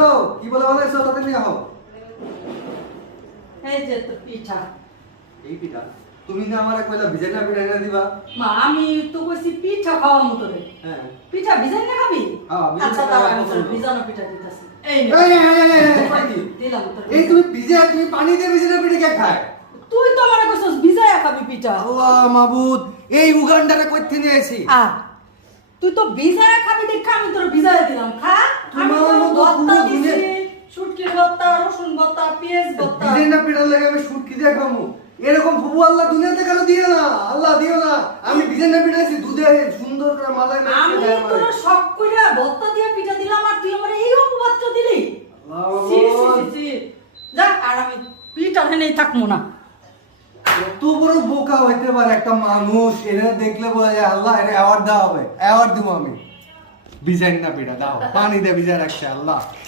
করো কি বলে বলেছো তাতে নিয়ে আও এই যে তো পিঠা। এই পিঠা তুমি না আমারে কইলা ভিজাই না পিঠা এনে দিবা মা আমি তো কইছি পিঠা খাওয়ার মতো রে। হ্যাঁ পিঠা ভিজাই না খাবি? হ্যাঁ, ভিজাই আচ্ছা না দাও খাওয়ার আমি মতো তোর না। ভিজানো পিঠা দিতেছি। এই নে। এই দিলাম তোর। এই তুমি ভিজে তুমি পানি দিয়ে ভিজে পিঠা কে খায় তুই তো আমারে কইছস ভিজায়া খাবি পিঠা। আল্লাহ মাবুদ এই উগান্ডারে কইতে নিয়ে আইছি আ তুই তো ভিজায়া খাবি দেখা আমি তোর ভিজায়া দিলাম খা। আমি তোমার তোর মতো ভর্তা পুরো দিছি, দুনিয়া- শুটকির ভর্তা, রসুন ভর্তা, পেঁয়াজ ভর্তা। ভিজে না পিঠা লাগে আমি শুটকি দিয়ে খামু এরকম ফুবু আল্লাহ দুনিয়াতে কেন দিও না আল্লাহ দিও না আমি ভিজে না পিঠাইছি দুধে সুন্দর করে মালাই মেখে আমি দেয় আমারে। তোর শখ কইরা ভর্তা দিয়ে পিঠা দিলাম আর তুই আমারে এই অপবাদটা দিলি। আল্লাহ সি সি বাবা। সি সি। যা আর আমি পিঠা নেই থাকবো না। এত বড় বোকা হইতে পারে একটা মানুষ এরা দেখলে বোঝা যায় আল্লাহ এর অ্যাওয়ার্ড দেওয়া হবে অ্যাওয়ার্ড দিব আমি ভিজাই না পিঠা দাও পানি দিয়ে ভিজা রাখছে আল্লাহ